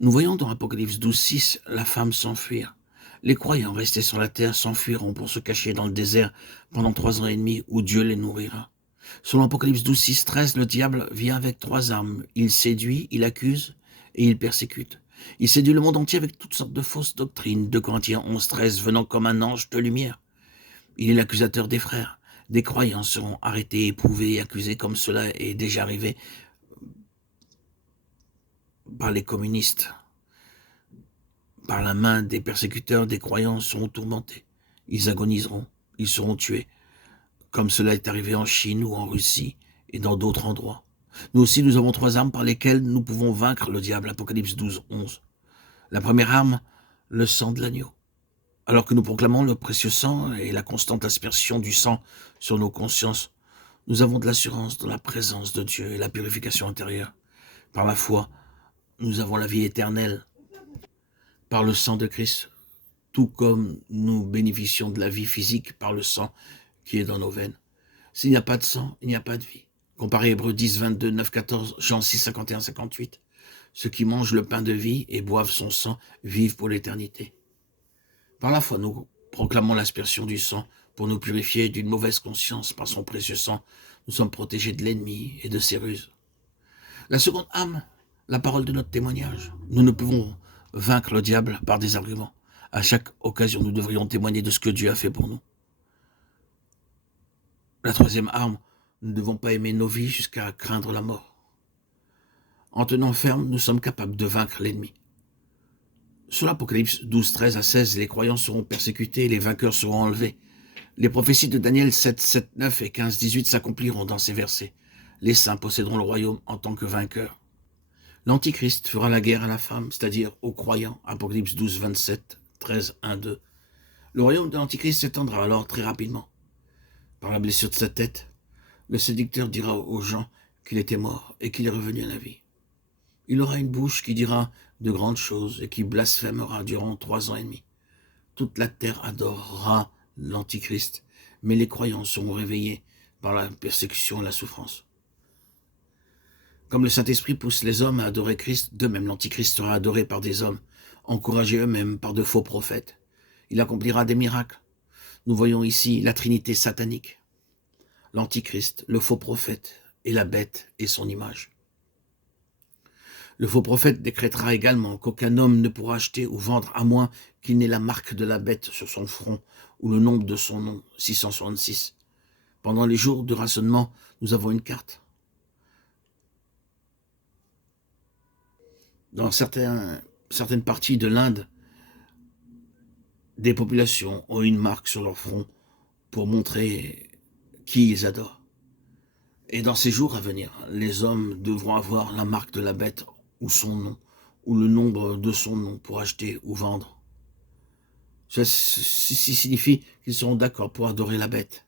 Nous voyons dans Apocalypse 12:6 la femme s'enfuir. Les croyants restés sur la terre s'enfuiront pour se cacher dans le désert pendant 3 ans et demi où Dieu les nourrira. Selon Apocalypse 12:6-13, le diable vient avec 3 armes. Il séduit, il accuse et il persécute. Il séduit le monde entier avec toutes sortes de fausses doctrines. 2 Corinthiens 11:13, venant comme un ange de lumière. Il est l'accusateur des frères. Des croyants seront arrêtés, éprouvés et accusés comme cela est déjà arrivé par les communistes. Par la main des persécuteurs, des croyants seront tourmentés. Ils agoniseront, ils seront tués, comme cela est arrivé en Chine ou en Russie et dans d'autres endroits. Nous aussi, nous avons 3 armes par lesquelles nous pouvons vaincre le diable. Apocalypse 12:11. La première arme, le sang de l'agneau. Alors que nous proclamons le précieux sang et la constante aspersion du sang sur nos consciences, nous avons de l'assurance dans la présence de Dieu et la purification intérieure. Par la foi, nous avons la vie éternelle. Par le sang de Christ, tout comme nous bénéficions de la vie physique par le sang qui est dans nos veines. S'il n'y a pas de sang, il n'y a pas de vie. Comparez Hébreux 10, 22, 9, 14, Jean 6, 51, 58. Ceux qui mangent le pain de vie et boivent son sang vivent pour l'éternité. Par la foi, nous proclamons l'aspersion du sang pour nous purifier d'une mauvaise conscience. Par son précieux sang, nous sommes protégés de l'ennemi et de ses ruses. La seconde arme, la parole de notre témoignage. Nous ne pouvons vaincre le diable par des arguments. À chaque occasion, nous devrions témoigner de ce que Dieu a fait pour nous. La troisième arme, nous ne devons pas aimer nos vies jusqu'à craindre la mort. En tenant ferme, nous sommes capables de vaincre l'ennemi. Sur l'Apocalypse 12, 13 à 16, les croyants seront persécutés, les vainqueurs seront enlevés. Les prophéties de Daniel 7, 7, 9 et 15, 18 s'accompliront dans ces versets. Les saints posséderont le royaume en tant que vainqueurs. L'Antichrist fera la guerre à la femme, c'est-à-dire aux croyants. Apocalypse 12, 27, 13, 1, 2. Le royaume de l'Antichrist s'étendra alors très rapidement. Par la blessure de sa tête, le séducteur dira aux gens qu'il était mort et qu'il est revenu à la vie. Il aura une bouche qui dira de grandes choses et qui blasphémera durant 3 ans et demi. Toute la terre adorera l'Antichrist, mais les croyants seront réveillés par la persécution et la souffrance. Comme le Saint-Esprit pousse les hommes à adorer Christ, de même l'Antichrist sera adoré par des hommes, encouragés eux-mêmes par de faux prophètes. Il accomplira des miracles. Nous voyons ici la Trinité satanique. L'Antichrist, le faux prophète et la bête et son image. Le faux prophète décrétera également qu'aucun homme ne pourra acheter ou vendre à moins qu'il n'ait la marque de la bête sur son front ou le nombre de son nom, 666. Pendant les jours de rationnement, nous avons une carte. Dans certaines parties de l'Inde, des populations ont une marque sur leur front pour montrer qui ils adorent. Et dans ces jours à venir, les hommes devront avoir la marque de la bête ou son nom, ou le nombre de son nom pour acheter ou vendre. Ceci signifie qu'ils seront d'accord pour adorer la bête.